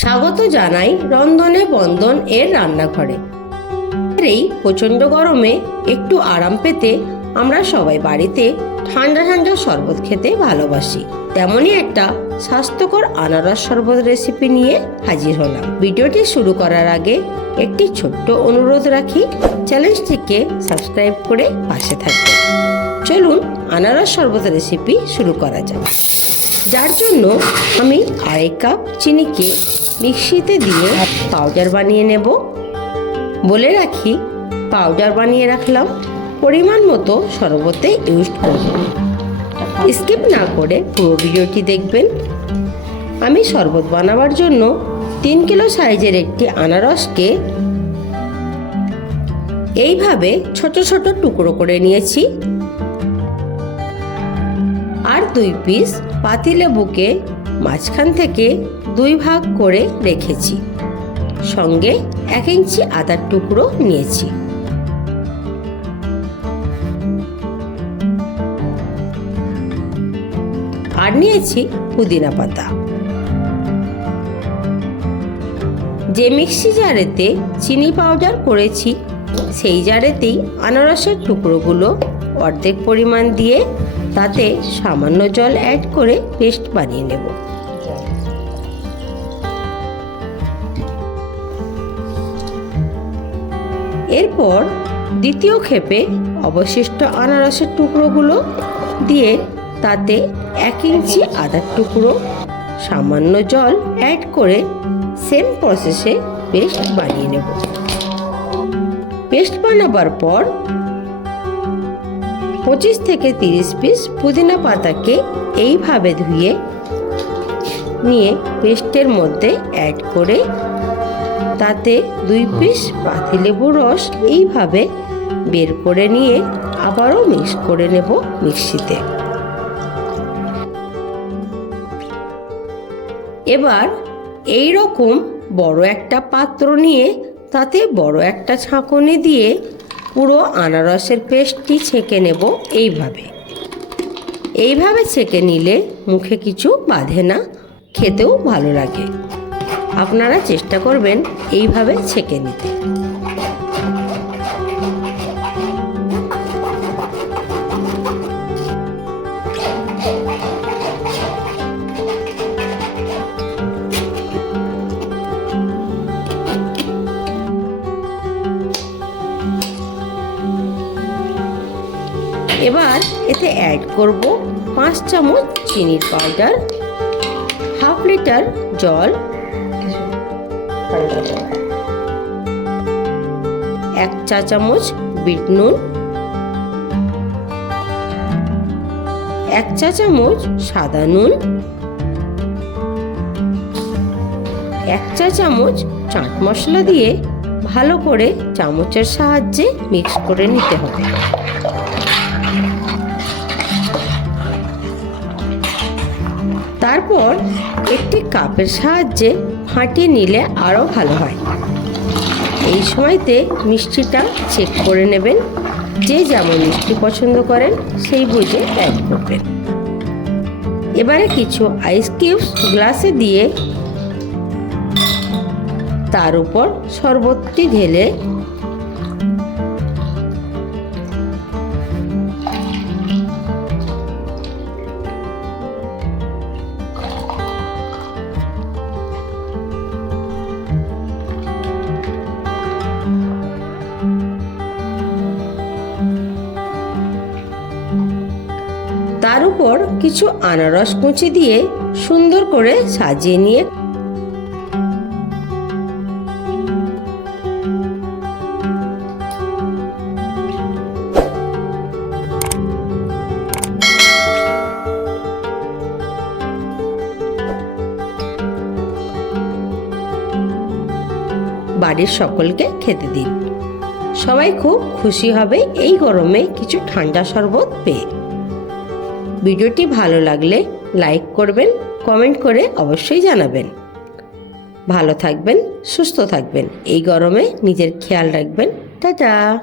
স্বাগত জানাই রন্ধনে বন্ধন এর রান্নাঘরে। এই প্রচণ্ড গরমে একটু আরাম পেতে আমরা সবাই বাড়িতে ঠান্ডা ঠান্ডা শরবত খেতে ভালোবাসি। তেমনই একটা স্বাস্থ্যকর আনারস শরবত রেসিপি নিয়ে হাজির হলাম। ভিডিওটি শুরু করার আগে একটি ছোট্ট অনুরোধ রাখি, চ্যানেলটিকে সাবস্ক্রাইব করে পাশে থাকবেন চলুন আনারস শরবত রেসিপি শুরু করা যাক। যার জন্য আমি আড়াই কাপ চিনিকে মিক্সিতে দিয়ে পাউডার বানিয়ে নেব। বলে রাখি পাউডার বানিয়ে রাখলাম। পরিমাণ মতো শরবতে ইউজ করব। স্কিপ না করে পুরো ভিডিওটি দেখবেন। আমি শরবত বানাবার জন্য তিন কিলো সাইজের একটি আনারসকে এইভাবে ছোট ছোট টুকরো করে নিয়েছি। আর দুই পিস পাতিলেবুকে মাঝখান থেকে দুই ভাগ করে রেখেছি। সঙ্গে এক ইঞ্চি আদার টুকরো নিয়েছি। আর নিয়েছি পুদিনা পাতা। যে মিক্সি জারেতে চিনি পাউডার করেছি, সেই জারেতেই আনারসের টুকরোগুলো অর্ধেক পরিমাণ দিয়ে তাতে সামান্য জল অ্যাড করে পেস্ট বানিয়ে নেব। এরপর দ্বিতীয় ক্ষেপে অবশিষ্ট আনারসের টুকরোগুলো দিয়ে তাতে এক ইঞ্চি আদার টুকরো, সামান্য জল অ্যাড করে সেম প্রসেসে পেস্ট বানিয়ে নেব। পেস্ট বানাবার পর পঁচিশ থেকে তিরিশ পিস পুদিনা পাতাকে এইভাবে ধুয়ে নিয়ে পেস্টের মধ্যে অ্যাড করে তাতে দুই পিস পাতিলেবুর রস এইভাবে বের করে নিয়ে আবারও মিক্স করে নেব মিক্সিতে। এবার এই রকম বড় একটা পাত্র নিয়ে তাতে বড় একটা ছাঁকনি দিয়ে পুরো আনারসের পেস্টটি ছেঁকে নেব এইভাবে। এইভাবে ছেঁকে নিলে মুখে কিছু বাঁধে না, খেতেও ভালো লাগে। আপনারা চেষ্টা করবেন এইভাবে ছেঁকে নিতে। এবার এতে অ্যাড করব পাঁচ চামচ চিনির পাউডার হাফ লিটার জল এক চা চামচ বিট নুন। এক চা চামচ সাদা নুন। এক চা চামচ চাট মশলা দিয়ে ভালো করে চামচের সাহায্যে মিক্স করে নিতে হবে। তারপর একটি কাপের সাহায্যে ফাটিয়ে নিলে আরও ভালো হয়। এই সময়তে মিষ্টিটা চেক করে নেবেন। যে যেমন মিষ্টি পছন্দ করেন, সেই বুঝে অ্যাড করবেন। এবারে কিছু আইস কিউবস গ্লাসে দিয়ে তার উপর শরবতটি ঢেলে তার উপর কিছু আনারস কুচি দিয়ে সুন্দর করে সাজিয়ে নিয়ে বাড়ির সকলকে খেতে দিন। সবাই খুব খুশি হবে এই গরমে কিছু ঠান্ডা শরবত পেয়ে। ভিডিওটি ভালো লাগলে লাইক করবেন, কমেন্ট করে অবশ্যই জানাবেন। ভালো থাকবেন, সুস্থ থাকবেন। এই গরমে নিজের খেয়াল রাখবেন। টাটা!